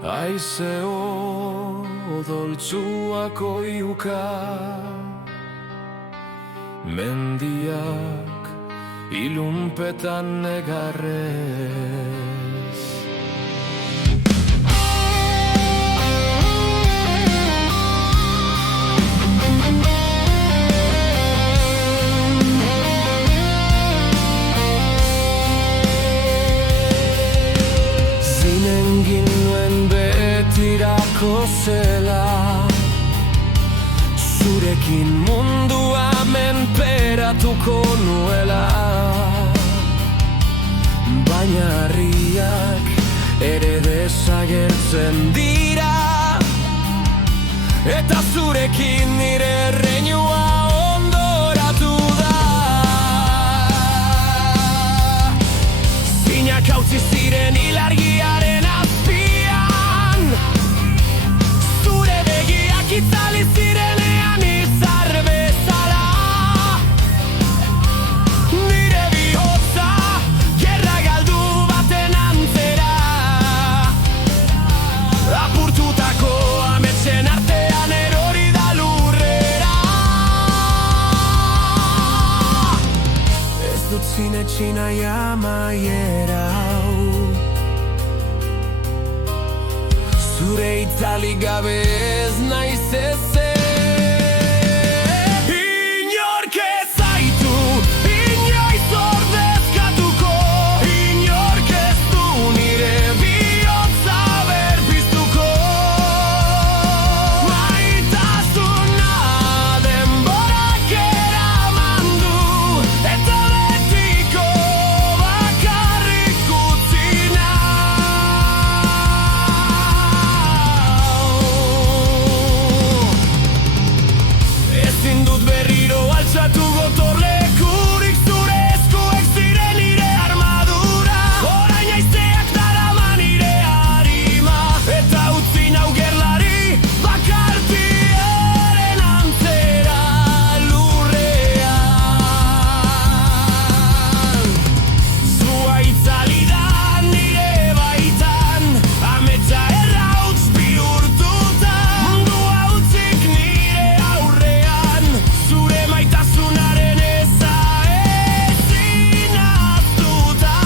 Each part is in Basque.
Aize odoltsuak oiuka, mendiak ilunpetan negarrez. Zinen ginuen betirako zela, zurekin mundua menperatuko nuela. Baina harriak ere desagertzen dira, eta zurekin nire erreinua ondoratu da. Zinak hautsi ziren ilargiaren azpian, zure begiak itzali zirenean izar bezala. Nire bihotza gerra galdu baten antzera, apurtutako ametsen artean erori da lurrera. Ez dut sinetsi nahi amaiera hau, zure itzalik gabe ez naiz ezer. Inork ez zaitu inoiz ordezkatuko, inork ez du nire bihotza berpiztuko. Maitasuna denborak eraman du, eta betiko bakarrik utzi ezin dut berriro altxatu gotorlekurik, zure eskuek ziren nire armadura. Orain haizeak darama nire harima, eta utzi nau gerlari bakartiaren antzera lurrean. Zua itzali da nire baitan, ametsa errauts bihurtuta, mundua utzik nire aurrean, zure maitasunaren eza ezin ahaztuta.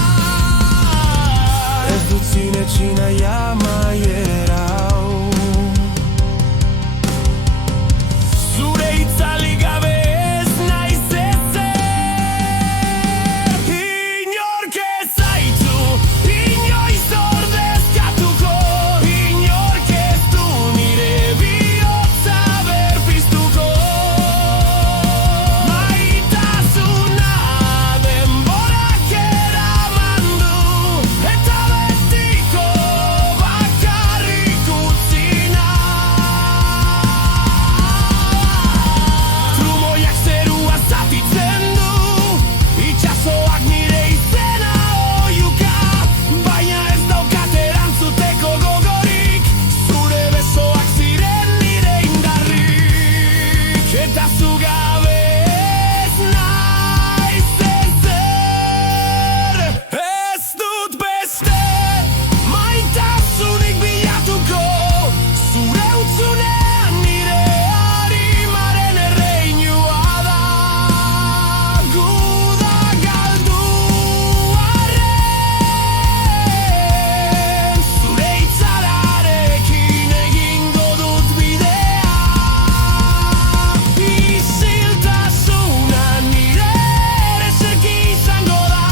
Ez dut sinetsi nahi amaiera hau, zure itzalik gabe ez naiz ezer. Inork ez zaitu inoiz ordezkatuko, inork ez du nire bihotza berpiztuko. Maitasuna denborak eraman du, eta betiko bakarrik utzi trumoiak zerua zatitzen du, itxasoak nire izena oiuka, baina ez daukat erantzuteko gogorik, zure besoak ziren nire indarrik, eta zu gabe ez naiz ezer. Ez dut beste maitasunik bilatuko, zure hutsunean nire harimaren erreinua da. Guda galdu arren, zure itzalarekin egingo dut bidea. Isiltasuna nire ereseki izango da,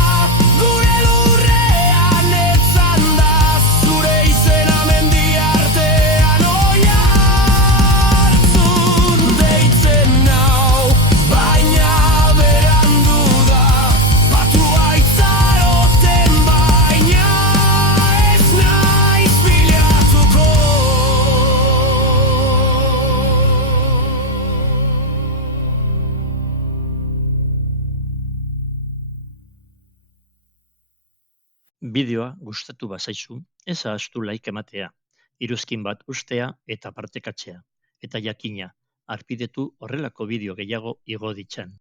gure lurrean etzan da, zure izena mendi artean oihartzun deitzen nau, baina berandu da, batua itzaroten, baina ez naiz bilatuko. Bideoa gustatu bazaizu, ez ahaztu like ematea, iruzkin bat ustea eta partekatzea. Eta jakina, harpidetu horrelako bideo gehiago igo ditzan.